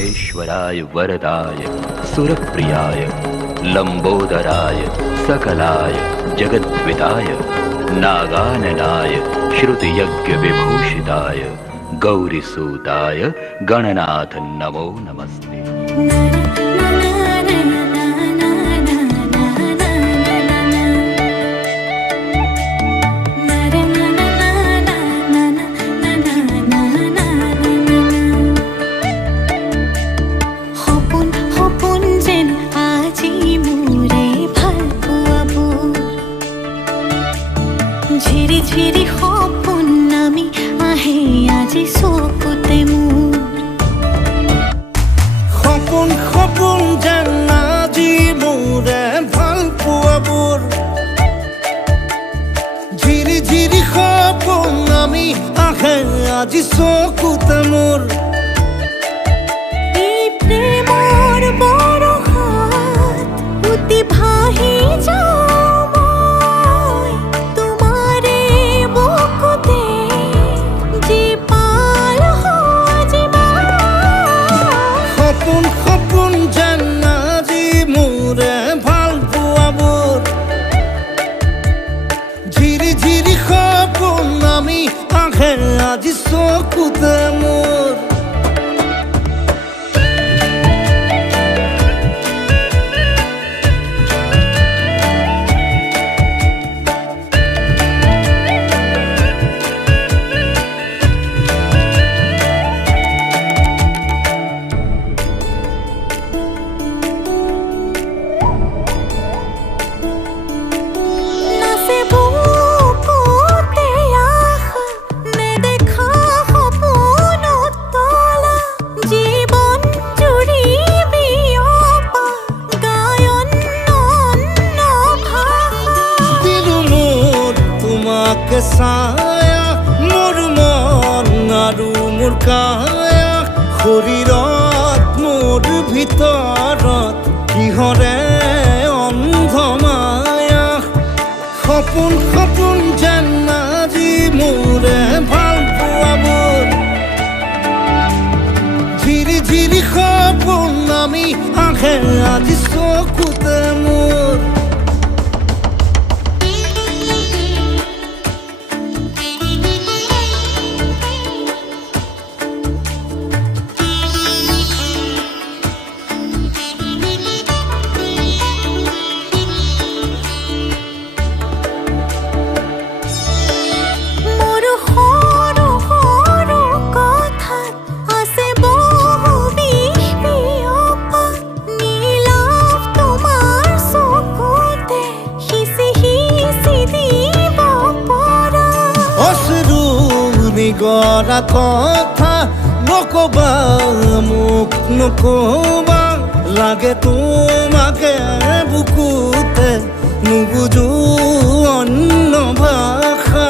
विघ्नेश्वराय वरदाय सुरप्रियाय लंबोदराय सकलाय जगद्विदाय नागाननाय श्रुतियज्ञ विभूषिताय गौरीसूताय गणनाथ नमो नमस्ते। ঝিরি ঝিরি সপোন নামি আহে আজি চকুতে মোৰ সপোন সপোন যেন আজি মোৰে ভাল পোৱাবোৰ ঝিৰি ঝিৰি সপোন নামি আহে আজি চকুতে মোৰ এই প্ৰেমৰ বৰষাত উটি ভাহি যাওঁ আজি চকুতে মোৰ ছায়া মোৰ মন আৰু মোৰ কায়া শৰীৰত মোৰ ভিতৰত কিহৰে অন্ধ মায়া সপোন সপোন যেন আজি মোৰে ভাল পোৱাবোৰ ঝিৰি ঝিৰি সপোন নামি আহে আজি চকুতে মোৰ গৰা কথা নকবা মোক নকবা লাগে তোমাকে বুকুতে নুবুজো অন্য ভাষা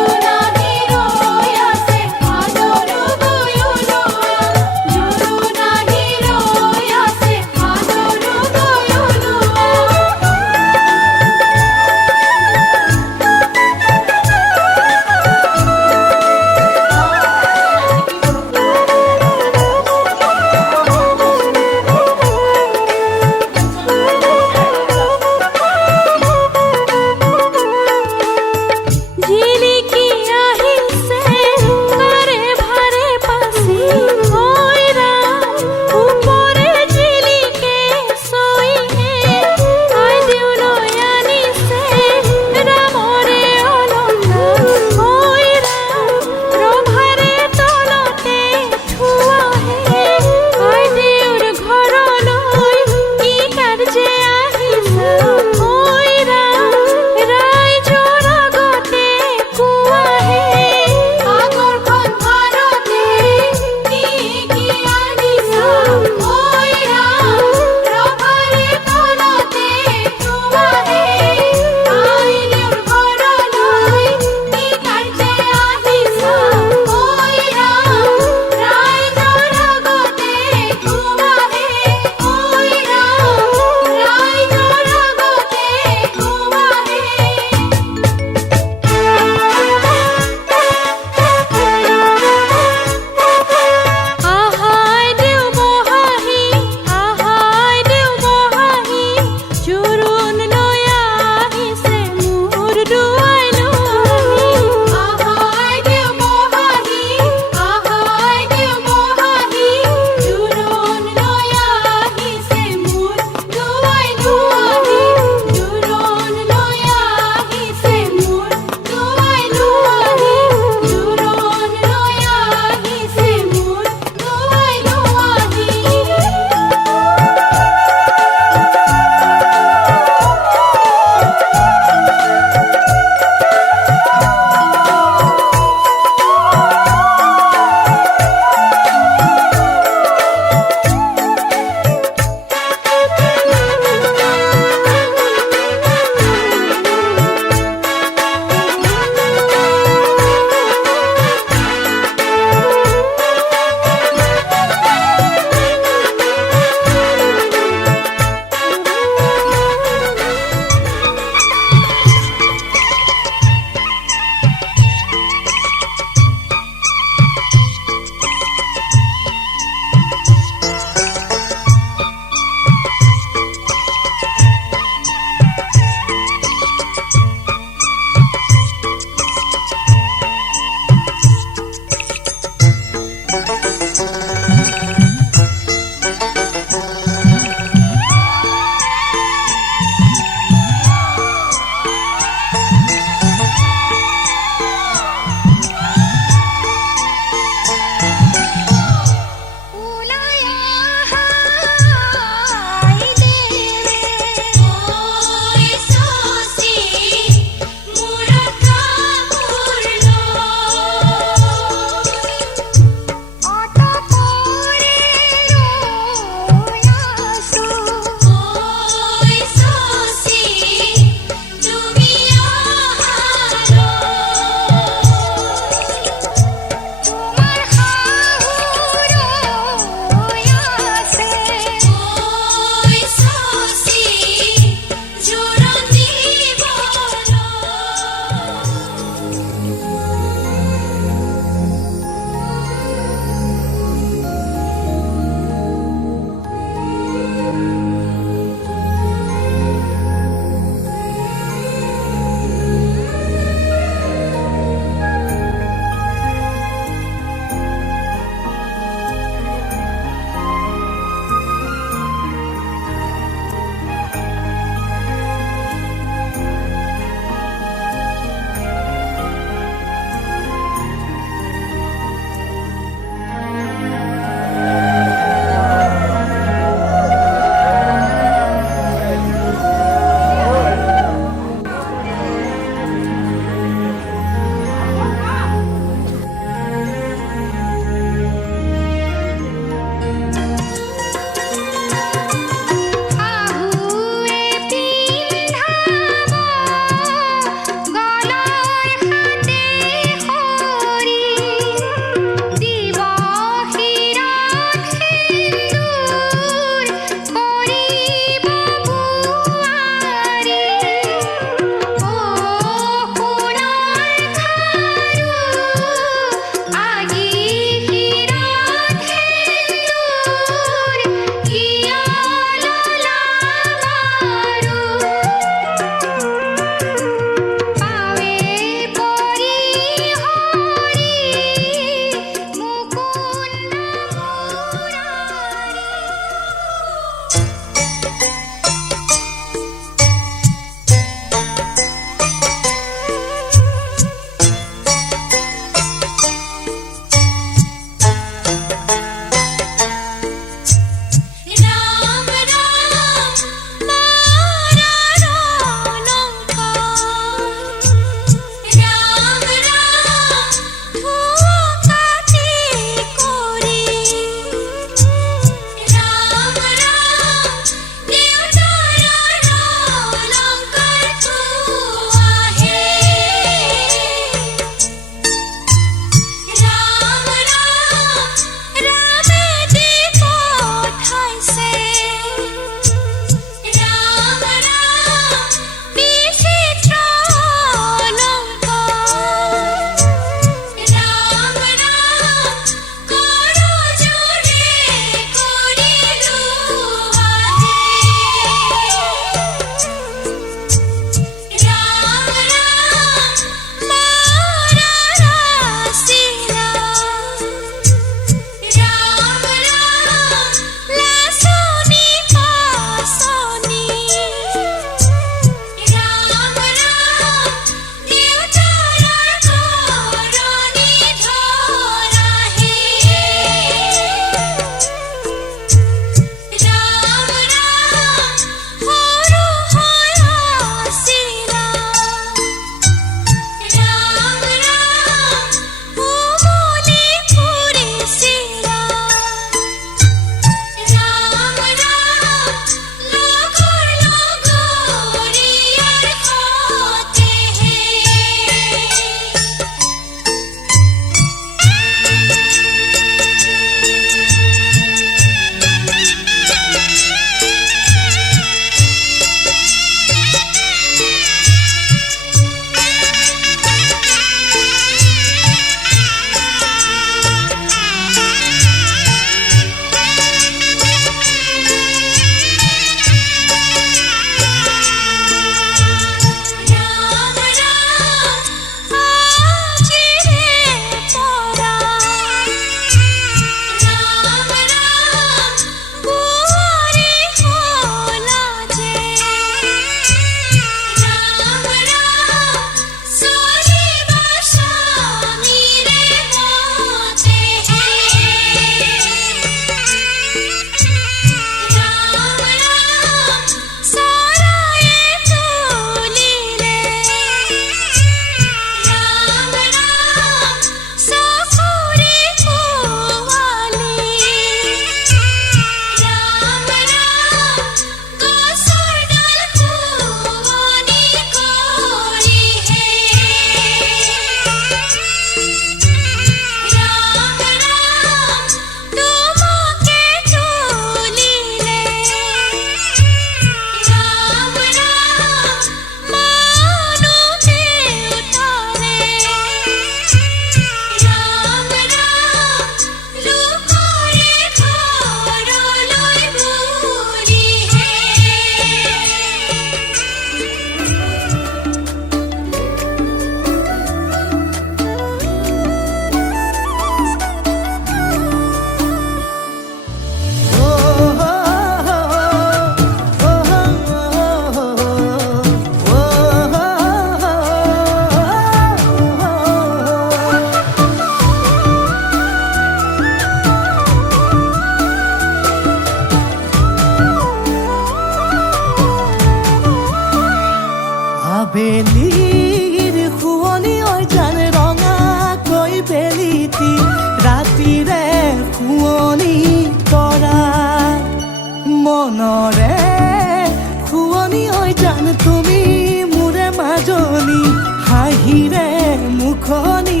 লিখনি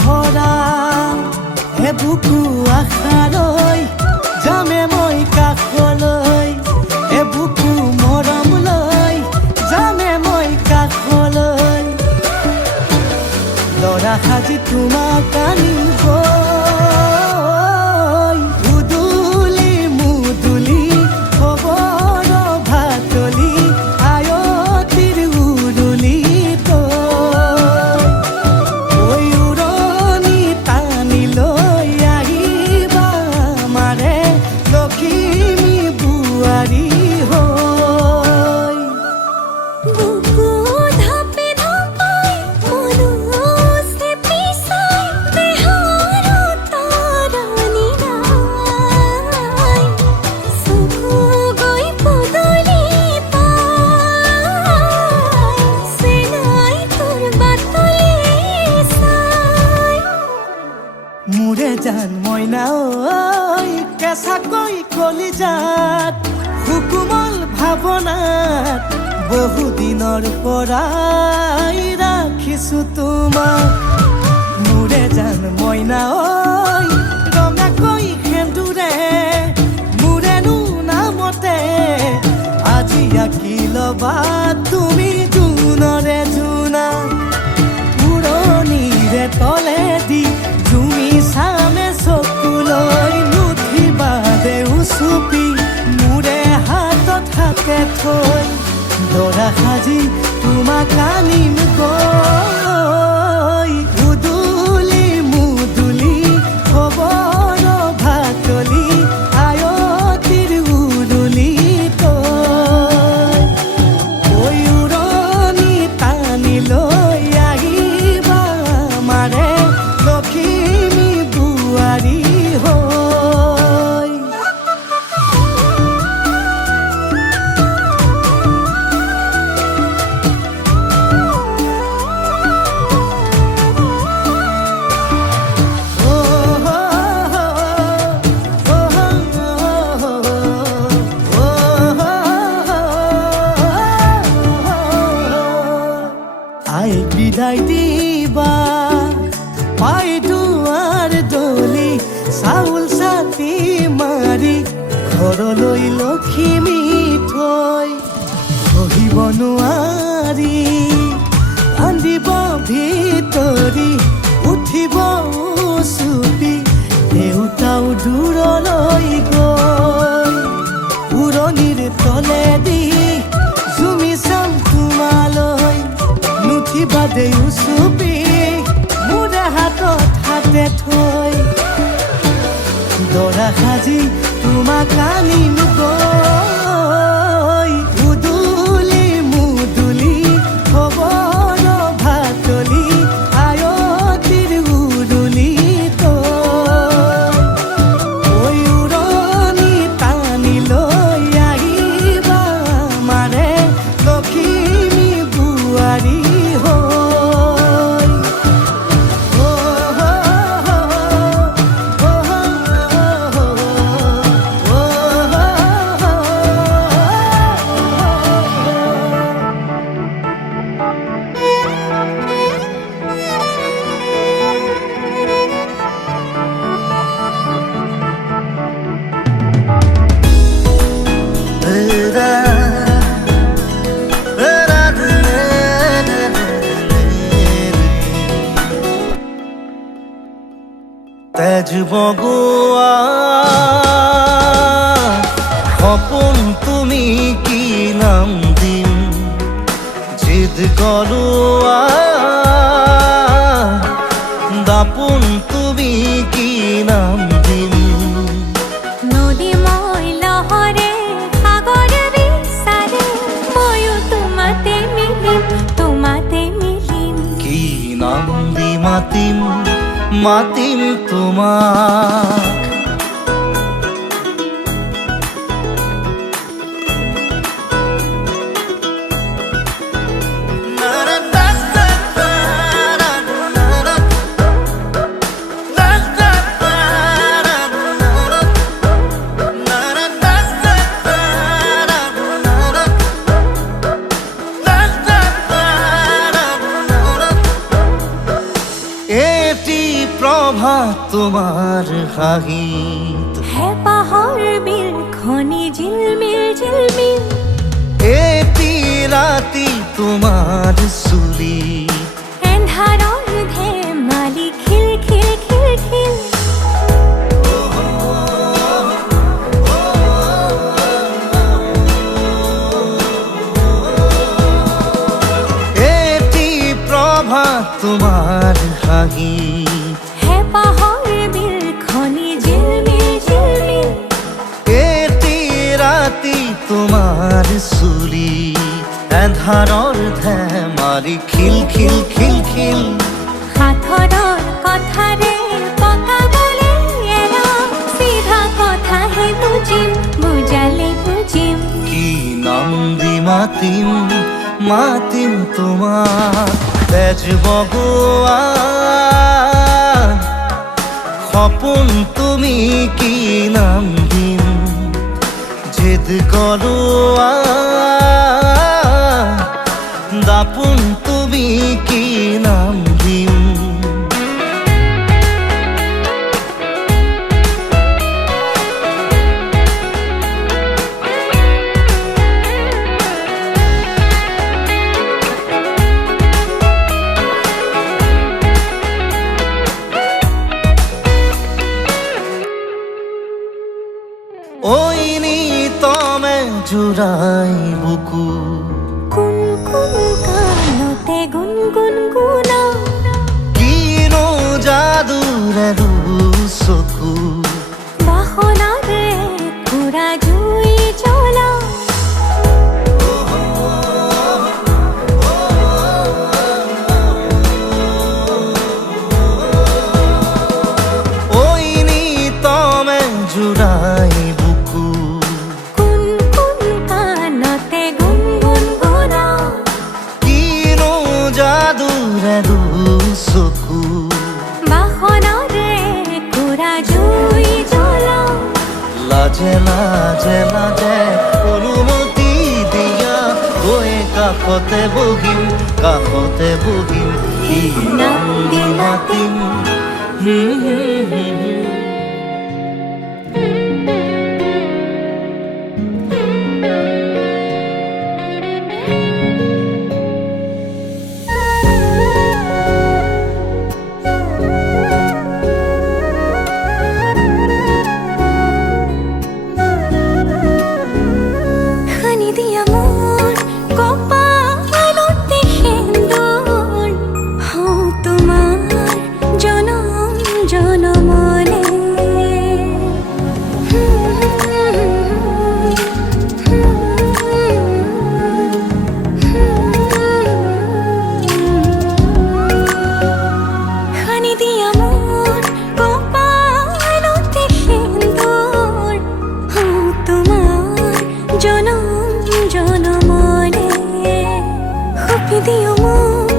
ভৰা বুকু আশালৈ যামে মই কাষলৈ বুকু মৰম লৈ যামে মই কাষলৈ লৰা সাজি তোমাক আনিব উদুলি মুদুলি খবৰ ভাতলি আয়তিৰ উৰুলি মোৰে জান মইনা ঐ কেঁচাকৈ কলিজাত সুকুমল ভাৱনাত বহুদিনৰ পৰাই ৰাখিছো তোমাক মোৰে জান মইনা ঐ ৰঙাকৈ সেন্দুৰে মোৰেনো নামতে আজি আঁকি ল'বা তুমি জোনৰে জোনা উৰণিৰে তলেদি তুমি চামে চকুলৈ নুঠিবা দেউ চুপি মোৰে হাতত হাতে থৈ দৰা সাজি তোমাক আনিম গৈ উদুলি মুদুলি খবৰ ভাতলি আয়তিৰ উৰুলি তই উৰণি টানি লৈ আহিবা মাৰে লখিমী বুৱাৰী হৈ আই বিদায় দিবা পাই দুৱাৰ দলি চাউল চাতি মাৰি ঘৰলৈ লখিমী থৈ সহিব নোৱাৰি কান্দিব ভিতৰি উঠিব চুপি দেউতাও দূৰলৈ গৈ উৰণিৰ তলেদি জুমি চাম তোমালৈ নুঠিবা দেউ চুপি মোৰে হাতত হাতে থৈ দৰা সাজি তোমাক আনিম গৈ উদুলি মুদুলি খবৰ ভাতলি আয়তিৰ উৰুলি তই উৰণি টানি লৈ আহিবা মাৰে লখিমী বুৱাৰী তেজ বগোৱা সপোন তুমি কি নাম দিম জিদ কৰোৱা দাপোন তুমি কি নাম দিম নদী মই লহৰে সাগৰ বিচাৰে ময়ো তোমাতে মিলিম কি নাম দি মাতিম মাতিম তোমাক প্ৰভাত তোমাৰ হাঁহিত হেঁপাহৰ বিল খনি জিলমিল জিলমিল এটি ৰাতি তোমাৰ চুলি এন্ধাৰৰ ধেমালি খিল খিল খিল খিল এটি প্ৰভাত তোমাৰ হাঁহিত হেঁপাহৰ বিল খনি জিলমিল জিলমিল এটি ৰাতি তোমাৰ চুলি এন্ধাৰৰ ধেমালি খিল খিল খিল খিল সাঁথৰৰ কথাৰে পকাবলে এৰা চিধা কথাহে বুজিম বুজালে বুজিম কি নাম দি মাতিম মাতিম তোমাক তেজ বগোৱান সপোন তুমি কি নাম দিম জেদ কৰোৱা দাপোন তুমি কি নাম দিম ওই নিতমে জুড়াই বুকু কুন কুন কানতে গুন গুন গুনা কিনো যাদুৰে চকু বাসনাৰে পুৰা জুই জ্বলা ওই নিতমে জুড়াই বুকু কুন কুন কানতে গুন গুন গুনা কিনো যাদুৰে চকু বাসনাৰে পুৰা জুই জ্বলা লাজে লাজে লাজে অনুমতি দিয়া গৈ কাষতে বহিম কি নাম দি মাতিম খানি দিয়া মোৰ কপালতে সেন্দুৰ হওঁ তোমাৰ জনম জনমলে খানি দিয়া মোৰ কপালতে সেন্দুৰ হওঁ তোমাৰ জনম জনমলে সপি দিও মোক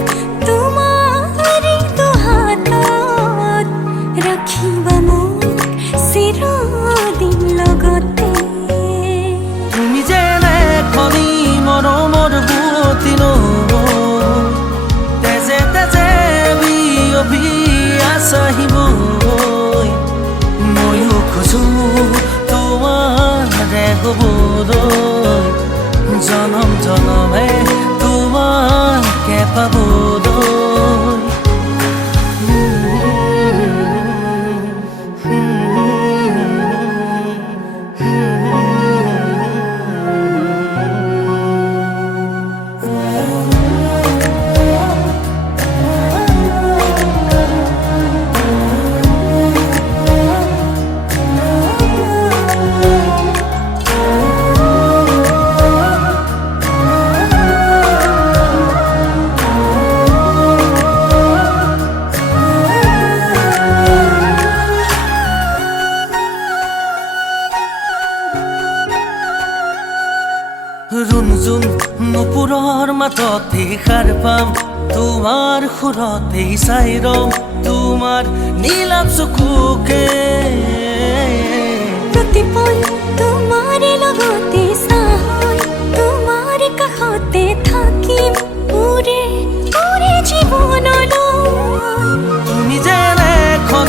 তোমাৰে দুহাতত ৰাখিবা মোক চিৰদিন লগতে তুমি যেনে খনি মৰমৰ বুৱতী নৈ তেজে তেজে বিয়পি আছাহিবৈ ময়ো খোজো তোমাৰে হ'বলৈ জনম জনমে তোমাকে পাবলৈ ৰুণজুন নুপুৰৰ মাততে সাৰ পাম তোমাৰ সুৰতে চাই ৰম তোমাৰ নীলাভ চকুকে প্ৰতিপল তোমাৰে লগতে চাই তোমাৰ কাষতে থাকিম উৰে উৰে জীৱনলৈ তুমি যেনে এখন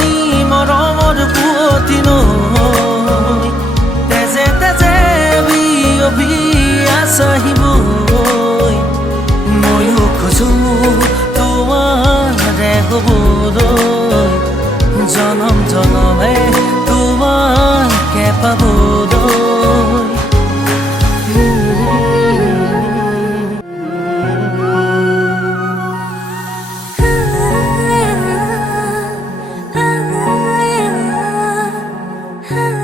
জনম জনমে তোমাকে পাবলৈ। ah, ah, ah, ah.